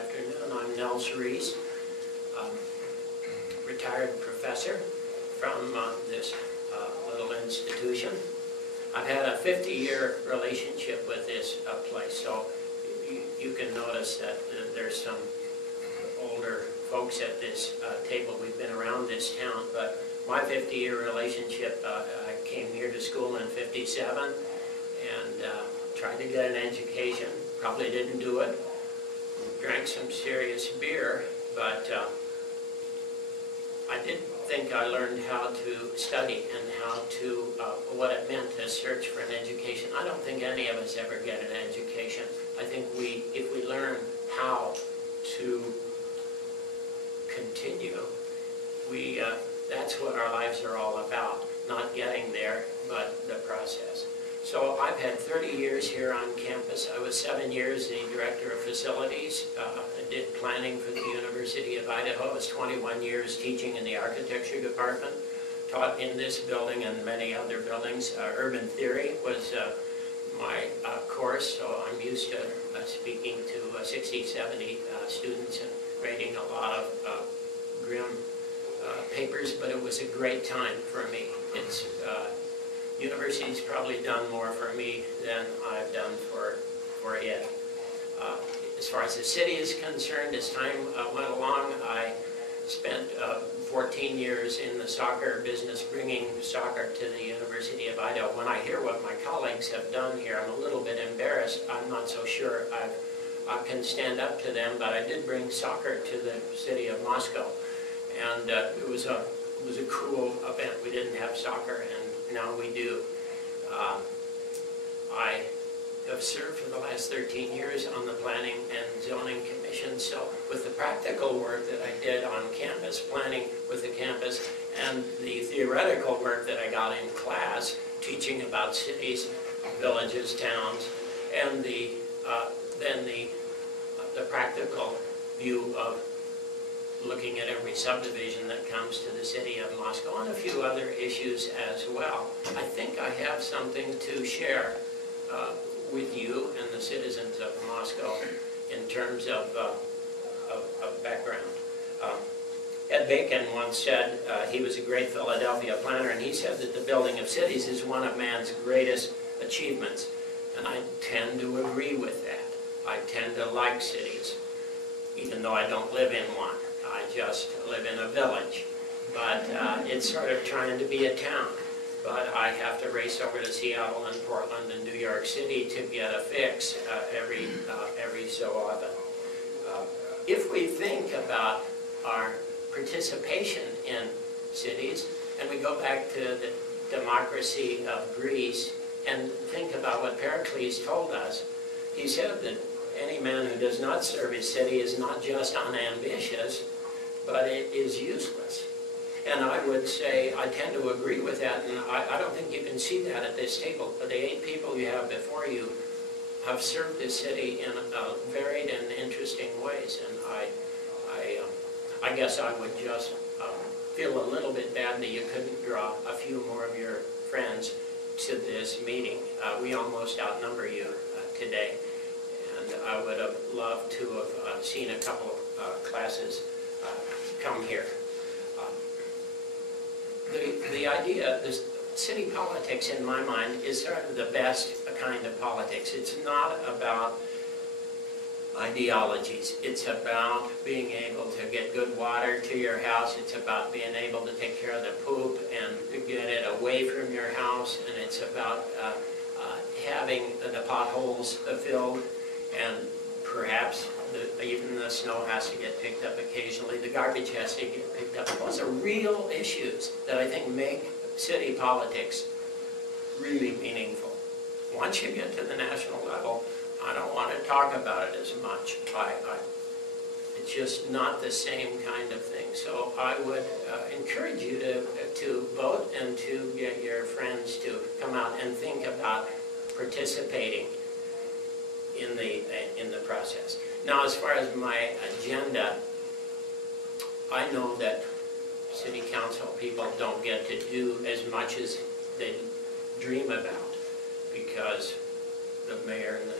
afternoon. I'm Nels Reese, retired professor from this little institution. I've had a 50-year relationship with this place, so you can notice that there's some older folks at this table. We've been around this town, but my 50-year relationship, I came here to school in '57 and tried to get an education. Probably didn't do it. Drank some serious beer, but I did think I learned how to study and how to, what it meant to search for an education. I don't think any of us ever get an education. I think if we learn how to continue, that's what our lives are all about. Not getting there, but the process. So I've had 30 years here on campus. I was 7 years the director of facilities. I did planning for the University of Idaho. I was 21 years teaching in the architecture department. Taught in this building and many other buildings. Urban theory was my course, so I'm used to speaking to 60, 70 students and grading a lot of grim papers, but it was a great time for me. It's university's probably done more for me than I've done for it. As far as the city is concerned, as time went along, I spent 14 years in the soccer business, bringing soccer to the University of Idaho. When I hear what my colleagues have done here, I'm a little bit embarrassed. I'm not so sure I can stand up to them, but I did bring soccer to the city of Moscow. And it was a cool event. We didn't have soccer, and now we do. I have served for the last 13 years on the Planning and Zoning Commission, so with the practical work that I did on campus, planning with the campus, and the theoretical work that I got in class, teaching about cities, villages, towns, and then the practical view of looking at every subdivision that comes to the city of Moscow and a few other issues as well. I think I have something to share with you and the citizens of Moscow in terms of background. Ed Bacon once said, he was a great Philadelphia planner, and he said that the building of cities is one of man's greatest achievements. And I tend to agree with that. I tend to like cities, even though I don't live in one. I just live in a village, but it's sort of trying to be a town. But I have to race over to Seattle and Portland and New York City to get a fix every so often. If we think about our participation in cities, and we go back to the democracy of Greece and think about what Pericles told us, he said that any man who does not serve his city is not just unambitious, but it is useless. And I would say I tend to agree with that, and I don't think you can see that at this table. But the 8 people you have before you have served this city in varied and interesting ways, and I guess I would just feel a little bit bad that you couldn't draw a few more of your friends to this meeting. We almost outnumber you today. And I would have loved to have seen a couple of classes come here. The idea, this city politics in my mind is sort of the best kind of politics. It's not about ideologies. It's about being able to get good water to your house. It's about being able to take care of the poop and get it away from your house. And it's about having the potholes filled. And perhaps even the snow has to get picked up occasionally. The garbage has to get picked up. Those are real issues that I think make city politics really meaningful. Once you get to the national level, I don't want to talk about it as much. It's just not the same kind of thing. So I would encourage you to vote and to get your friends to come out and think about participating in the process. Now, as far as my agenda, I know that city council people don't get to do as much as they dream about because the mayor and the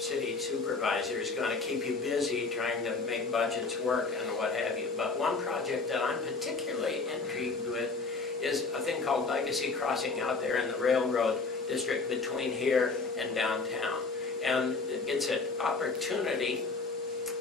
city supervisor is going to keep you busy trying to make budgets work and what have you. But one project that I'm particularly intrigued with is a thing called Legacy Crossing out there in the railroad district between here and downtown. And it's an opportunity.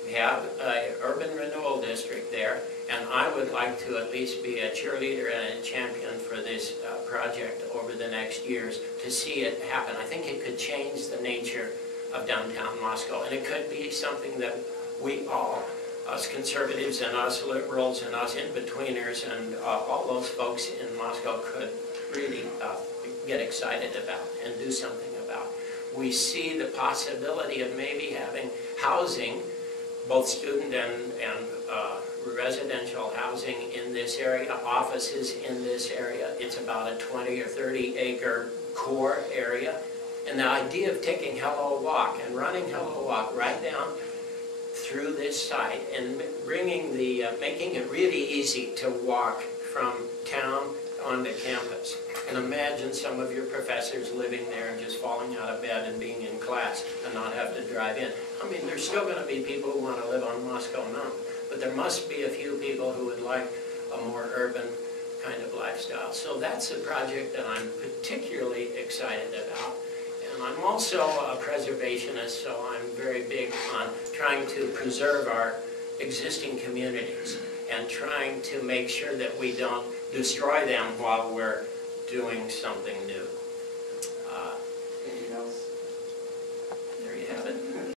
We have an urban renewal district there, and I would like to at least be a cheerleader and a champion for this project over the next years to see it happen. I think it could change the nature of downtown Moscow, and it could be something that we all, us conservatives and us liberals and us in-betweeners and all those folks in Moscow could really get excited about and do something about. We see the possibility of maybe having housing, both student and residential housing in this area, offices in this area. It's about a 20 or 30 acre core area. And the idea of taking Hello Walk and running Hello Walk right down through this site and bringing making it really easy to walk from town onto campus. And imagine some of your professors living there and just falling out of bed and being in class and not have to drive in. I mean, there's still going to be people who want to live on Moscow Mountain, but there must be a few people who would like a more urban kind of lifestyle. So that's a project that I'm particularly excited about. And I'm also a preservationist, so I'm very big on trying to preserve our existing communities and trying to make sure that we don't destroy them while we're doing something new.